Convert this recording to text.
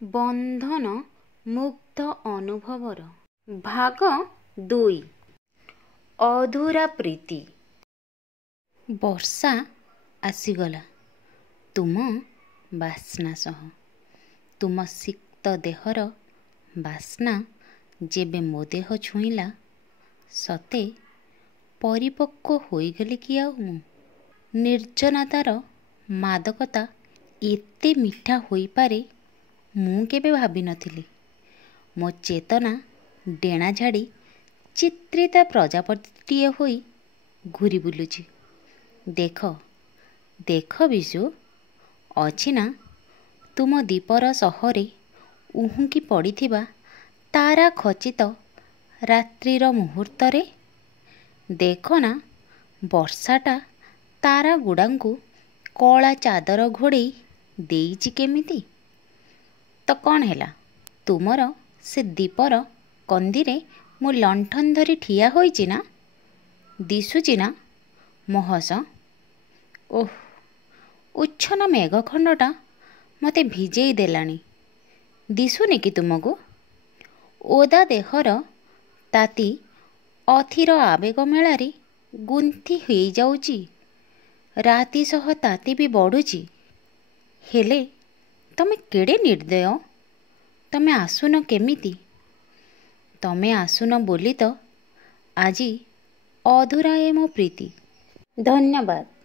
ବନ୍ଧନ ମୁଗ୍ଧ ଅନୁଭବର ଭାଗ 2। ଅଧୁରା ପ୍ରୀତି। ବର୍ଷା ଆସିଗଲା ତୁମ ବାସ୍ନା ସହ। ତୁମ ସିକ୍ତ ଦେହର ବାସ୍ନା ଯେବେ ମୋ ଦେହ ଛୁଇଁଲା, ସତେ ପରିପକ୍ୱ ହୋଇଗଲି କି ଆଉ ମୁଁ। ନିର୍ଜନତାର ମାଦକତା ଏତେ ମିଠା ହୋଇପାରେ ମୁଁ କେବେ ଭାବିନଥିଲି। ମୋ ଚେତନା ଡେଣା ଝାଡ଼ି ଚିତ୍ରିତା ପ୍ରଜାପତିଟିଏ ହୋଇ ଘୂରି ବୁଲୁଛି। ଦେଖ ଦେଖ ବିଶୁ, ଅଛି ନା ତୁମ ଦୀପର ସହରେ ଉହୁଙ୍କି ପଡ଼ିଥିବା ତାରା ଖଚିତ ରାତ୍ରିର ମୁହୂର୍ତ୍ତରେ। ଦେଖ ନା ବର୍ଷାଟା ତାରାଗୁଡ଼ାଙ୍କୁ କଳା ଚାଦର ଘୋଡ଼େଇ ଦେଇଛି କେମିତି। ତ କ'ଣ ହେଲା, ତୁମର ସେ ଦୀପର କନ୍ଦିରେ ମୁଁ ଲଣ୍ଠନ ଧରି ଠିଆ ହୋଇଛି ନା? ଦିଶୁଛି ନା ମୋ ହସ? ଓଃ, ଉଚ୍ଛନ୍ନ ମେଘଖଣ୍ଡଟା ମୋତେ ଭିଜେଇ ଦେଲାଣି। ଦିଶୁନି କି ତୁମକୁ? ଓଦା ଦେହର ତାତି ଅଥିର ଆବେଗ ମେଳାରେ ଗୁନ୍ଥି ହୋଇଯାଉଛି। ରାତି ସହ ତାତି ବି ବଢ଼ୁଛି। ହେଲେ ତମେ କେଡ଼େ ନିର୍ଦ୍ଦୟ! ତମେ ଆସୁନ କେମିତି? ତମେ ଆସୁନ ବୋଲି ତ ଆଜି ଅଧୁରା ଏ ମୋ ପ୍ରୀତି। ଧନ୍ୟବାଦ।